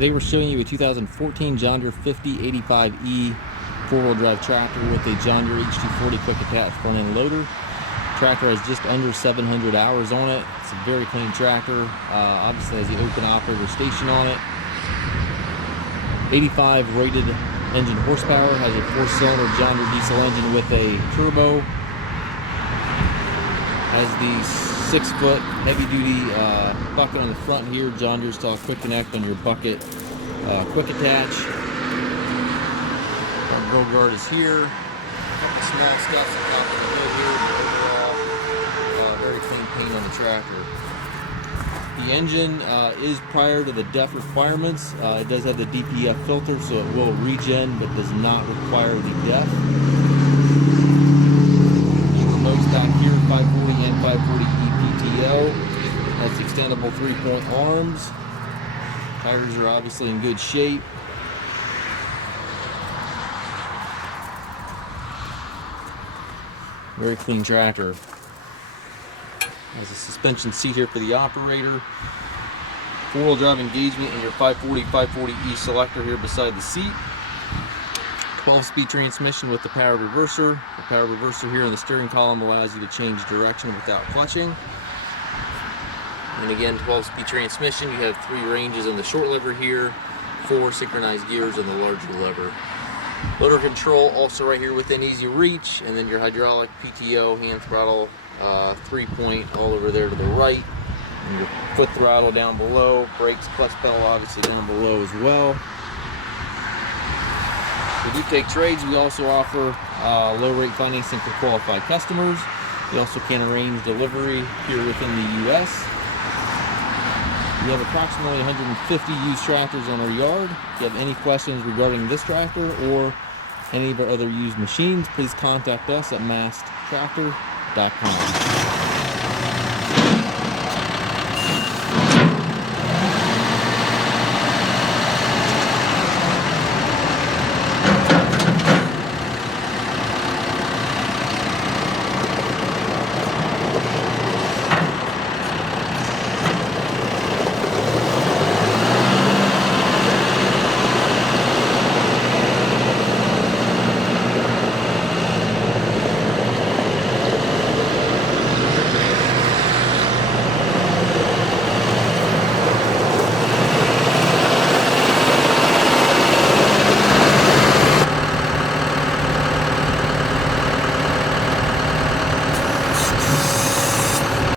Today we're showing you a 2014 John Deere 5085E four-wheel drive tractor with a John Deere HT40 quick attach front end loader. Tractor has just under 700 hours on it. It's a very clean tractor. Obviously has the open operator station on it. 85 rated engine horsepower. Has a 4-cylinder John Deere diesel engine with a turbo. Has the 6-foot heavy-duty bucket on the front here. John Deere style quick connect on your bucket quick attach. Our grill guard is here. Couple small scuffs on top of the hood here, but overall very clean paint on the tractor. The engine is prior to the DEF requirements. It does have the DPF filter, so it will regen, but does not require the DEF. Back here, 540 and 540E PTO. That's extendable 3-point arms. Tires are obviously in good shape. Very clean tractor. Has a suspension seat here for the operator. 4-wheel drive engagement and your 540/540E selector here beside the seat. 12-speed transmission with the powered reverser. The powered reverser here in the steering column allows you to change direction without clutching. And again, 12-speed transmission. You have 3 ranges on the short lever here, 4 synchronized gears on the larger lever. Motor control also right here within easy reach, and then your hydraulic PTO hand throttle 3-point all over there to the right, and your foot throttle down below. Brakes, clutch pedal obviously down below as well. We do take trades. We also offer low rate financing for qualified customers. We also can arrange delivery here within the U.S. We have approximately 150 used tractors on our yard. If you have any questions regarding this tractor or any of our other used machines, please contact us at masttractor.com.